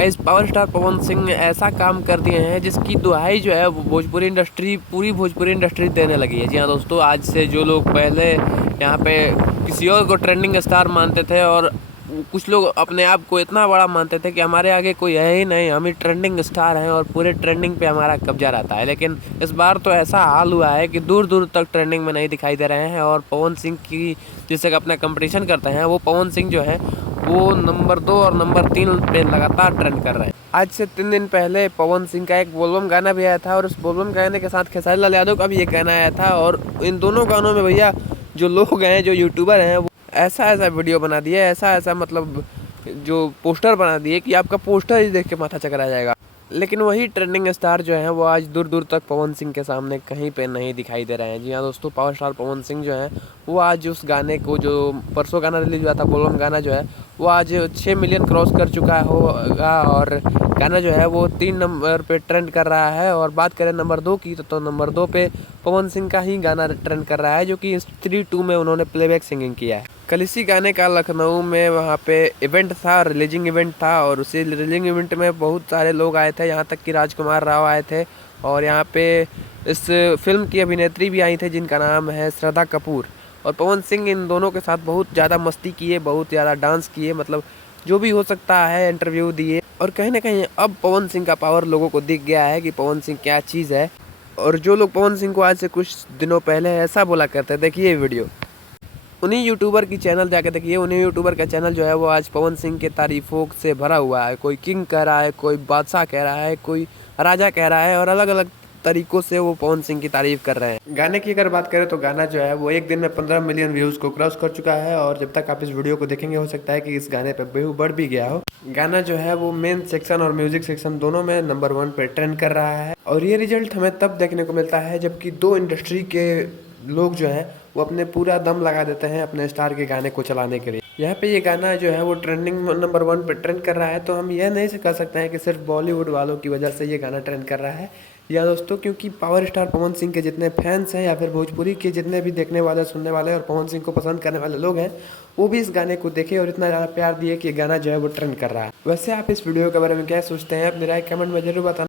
Guys power star Pawan Singh ऐसा काम कर दिए हैं जिसकी दुहाई जो है वो भोजपुरी इंडस्ट्री, पूरी भोजपुरी इंडस्ट्री देने लगी है। जी हाँ दोस्तों, आज से जो लोग पहले यहाँ पे किसी और को ट्रेंडिंग स्टार मानते थे और कुछ लोग अपने आप को इतना बड़ा मानते थे कि हमारे आगे कोई है ही नहीं, हम ही ट्रेंडिंग स्टार हैं और पूरे ट्रेंडिंग पे हमारा कब्जा रहता है। लेकिन इस बार तो ऐसा हाल हुआ है कि दूर दूर तक ट्रेंडिंग में नहीं दिखाई दे रहे हैं और पवन सिंह की जिससे अपना कंपटीशन करते हैं वो पवन सिंह जो है वो नंबर 2 और नंबर 3 पे लगातार ट्रेंड कर रहे हैं। आज से 3 दिन पहले पवन सिंह का एक बोलबम गाना भी आया था और उस बोलबम गाने के साथ खेसारी लाल यादव का भी एक गाना आया था और इन दोनों गानों में भैया जो लोग हैं, जो यूट्यूबर हैं, वो ऐसा ऐसा वीडियो बना दिए, ऐसा ऐसा मतलब जो पोस्टर बना दिए कि आपका पोस्टर ही देख के माथा चकरा जाएगा। लेकिन वही ट्रेंडिंग स्टार जो हैं वो आज दूर दूर तक पवन सिंह के सामने कहीं पे नहीं दिखाई दे रहे हैं। जी हाँ दोस्तों, पावर स्टार पवन सिंह जो हैं वो आज उस गाने को, जो परसों गाना रिलीज हुआ था बोलबम गाना, जो है वो आज 6 मिलियन क्रॉस कर चुका होगा और गाना जो है वो 3 नंबर पे ट्रेंड कर रहा है। और बात करें नंबर 2 की तो नंबर 2 पे पवन सिंह का ही गाना ट्रेंड कर रहा है, जो कि स्त्री 2 में उन्होंने प्लेबैक सिंगिंग किया है। कल इसी गाने का लखनऊ में वहाँ पे इवेंट था, रिलीजिंग इवेंट था और उसी रिलीजिंग इवेंट में बहुत सारे लोग आए थे, यहाँ तक कि राजकुमार राव आए थे और यहाँ पे इस फिल्म की अभिनेत्री भी आई थी जिनका नाम है श्रद्धा कपूर। और पवन सिंह इन दोनों के साथ बहुत ज़्यादा मस्ती किए, बहुत ज़्यादा डांस किए, मतलब जो भी हो सकता है इंटरव्यू दिए। और कहीं ना कहीं अब पवन सिंह का पावर लोगों को दिख गया है कि पवन सिंह क्या चीज़ है। और जो लोग पवन सिंह को आज से कुछ दिनों पहले ऐसा बोला करते, देखिए वीडियो, उन्हीं यूट्यूबर की चैनल जाके देखिए, उन्हीं यूट्यूबर का चैनल जो है वो आज पवन सिंह के तारीफों से भरा हुआ है। कोई किंग कह रहा है, कोई बादशाह कह रहा है, कोई राजा कह रहा है और अलग अलग तरीकों से वो पवन सिंह की तारीफ कर रहे हैं। गाने की अगर बात करें तो गाना जो है वो एक दिन में 15 मिलियन व्यूज़ को क्रॉस कर चुका है और जब तक आप इस वीडियो को देखेंगे हो सकता है कि इस गाने पर व्यू बढ़ भी गया हो। गाना जो है वो मेन सेक्शन और म्यूजिक सेक्शन दोनों में नंबर 1 पे ट्रेंड कर रहा है और ये रिजल्ट हमें तब देखने को मिलता है जबकि दो इंडस्ट्री के लोग जो हैं वो अपने पूरा दम लगा देते हैं अपने स्टार के गाने को चलाने के लिए। यहाँ पे ये गाना जो है वो ट्रेंडिंग नंबर 1 पे ट्रेंड कर रहा है, तो हम यह नहीं कह सकते हैं कि सिर्फ बॉलीवुड वालों की वजह से ये गाना ट्रेंड कर रहा है या दोस्तों, क्योंकि पावर स्टार पवन सिंह के जितने फैंस हैं या फिर भोजपुरी के जितने भी देखने वाले, सुनने वाले और पवन सिंह को पसंद करने वाले लोग हैं वो भी इस गाने को देखे और इतना ज़्यादा प्यार दिए कि गाना जो है वो ट्रेंड कर रहा है। वैसे आप इस वीडियो के बारे में क्या सोचते हैं, आप मेरा एक कमेंट में जरूर बताना।